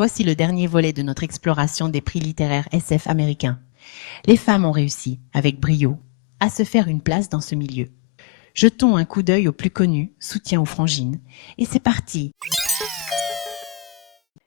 Voici le dernier volet de notre exploration des prix littéraires SF américains. Les femmes ont réussi, avec brio, à se faire une place dans ce milieu. Jetons un coup d'œil aux plus connus, Soutien aux Frangines, et c'est parti.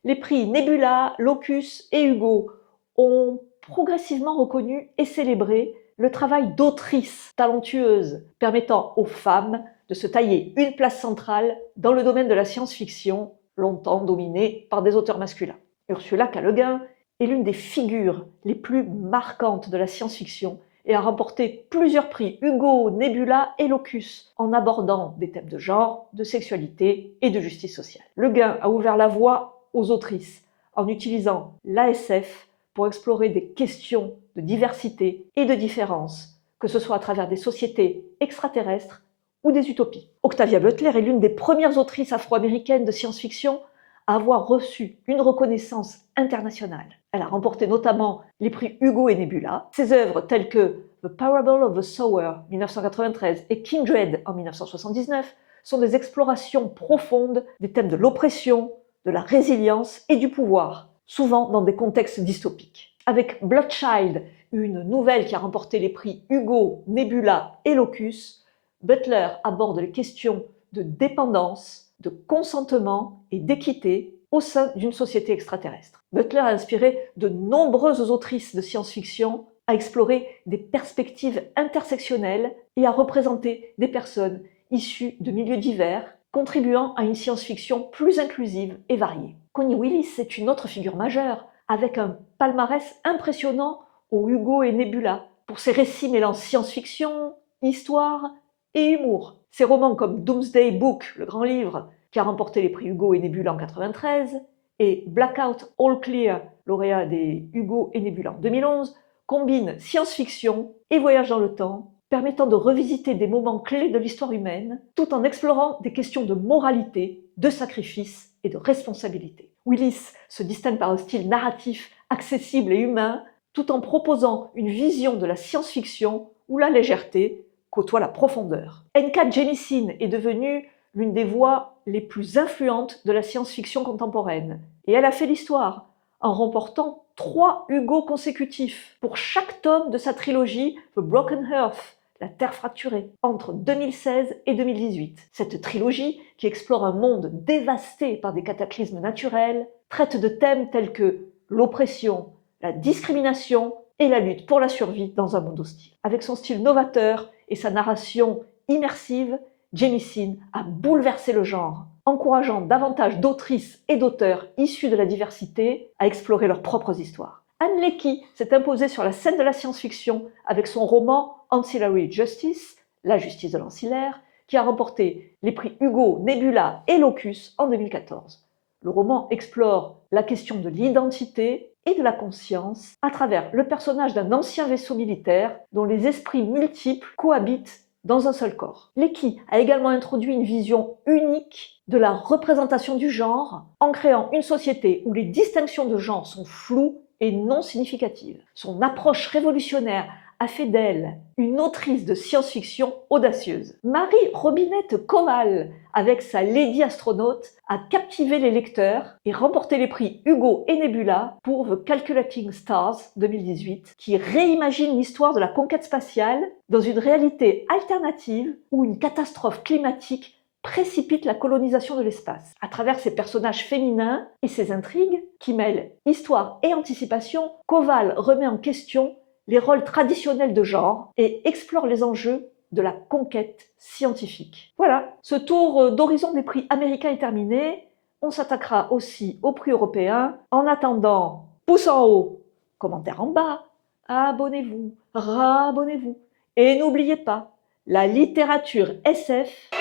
Les prix Nebula, Locus et Hugo ont progressivement reconnu et célébré le travail d'autrices talentueuses, permettant aux femmes de se tailler une place centrale dans le domaine de la science-fiction, longtemps dominé par des auteurs masculins. Ursula K. Le Guin est l'une des figures les plus marquantes de la science-fiction et a remporté plusieurs prix Hugo, Nebula et Locus en abordant des thèmes de genre, de sexualité et de justice sociale. Le Guin a ouvert la voie aux autrices en utilisant l'ASF pour explorer des questions de diversité et de différence, que ce soit à travers des sociétés extraterrestres ou des utopies. Octavia Butler est l'une des premières autrices afro-américaines de science-fiction à avoir reçu une reconnaissance internationale. Elle a remporté notamment les prix Hugo et Nebula. Ses œuvres telles que The Parable of the Sower 1993 et Kindred en 1979 sont des explorations profondes des thèmes de l'oppression, de la résilience et du pouvoir, souvent dans des contextes dystopiques. Avec Bloodchild, une nouvelle qui a remporté les prix Hugo, Nebula et Locus, Butler aborde les questions de dépendance, de consentement et d'équité au sein d'une société extraterrestre. Butler a inspiré de nombreuses autrices de science-fiction à explorer des perspectives intersectionnelles et à représenter des personnes issues de milieux divers, contribuant à une science-fiction plus inclusive et variée. Connie Willis est une autre figure majeure, avec un palmarès impressionnant aux Hugo et Nebula, pour ses récits mêlant science-fiction, histoire et humour. Ses romans comme Doomsday Book, le grand livre, qui a remporté les prix Hugo et Nebula en 1993, et Blackout All Clear, lauréat des Hugo et Nebula en 2011, combinent science-fiction et voyage dans le temps, permettant de revisiter des moments clés de l'histoire humaine, tout en explorant des questions de moralité, de sacrifice et de responsabilité. Willis se distingue par un style narratif accessible et humain, tout en proposant une vision de la science-fiction où la légèreté côtoie la profondeur. N.K. Jemisin est devenue l'une des voix les plus influentes de la science-fiction contemporaine, et elle a fait l'histoire en remportant 3 Hugo consécutifs pour chaque tome de sa trilogie The Broken Earth, la Terre fracturée, entre 2016 et 2018. Cette trilogie, qui explore un monde dévasté par des cataclysmes naturels, traite de thèmes tels que l'oppression, la discrimination et la lutte pour la survie dans un monde hostile. Avec son style novateur et sa narration immersive, Jemisin a bouleversé le genre, encourageant davantage d'autrices et d'auteurs issus de la diversité à explorer leurs propres histoires. Ann Leckie s'est imposée sur la scène de la science-fiction avec son roman Ancillary Justice, la justice de l'ancillaire, qui a remporté les prix Hugo, Nebula et Locus en 2014. Le roman explore la question de l'identité et de la conscience à travers le personnage d'un ancien vaisseau militaire dont les esprits multiples cohabitent dans un seul corps. Leckie a également introduit une vision unique de la représentation du genre en créant une société où les distinctions de genre sont floues et non significatives. Son approche révolutionnaire a fait d'elle une autrice de science-fiction audacieuse. Marie Robinette Kowal, avec sa Lady Astronaute, a captivé les lecteurs et remporté les prix Hugo et Nebula pour The Calculating Stars 2018, qui réimagine l'histoire de la conquête spatiale dans une réalité alternative où une catastrophe climatique précipite la colonisation de l'espace. À travers ses personnages féminins et ses intrigues, qui mêlent histoire et anticipation, Kowal remet en question les rôles traditionnels de genre et explore les enjeux de la conquête scientifique. Voilà, ce tour d'horizon des prix américains est terminé. On s'attaquera aussi aux prix européens. En attendant, pouce en haut, commentaire en bas, abonnez-vous, rabonnez-vous. Et n'oubliez pas, la littérature SF,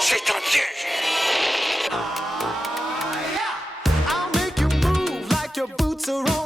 c'est un piège. I'll make you move like your boots are on.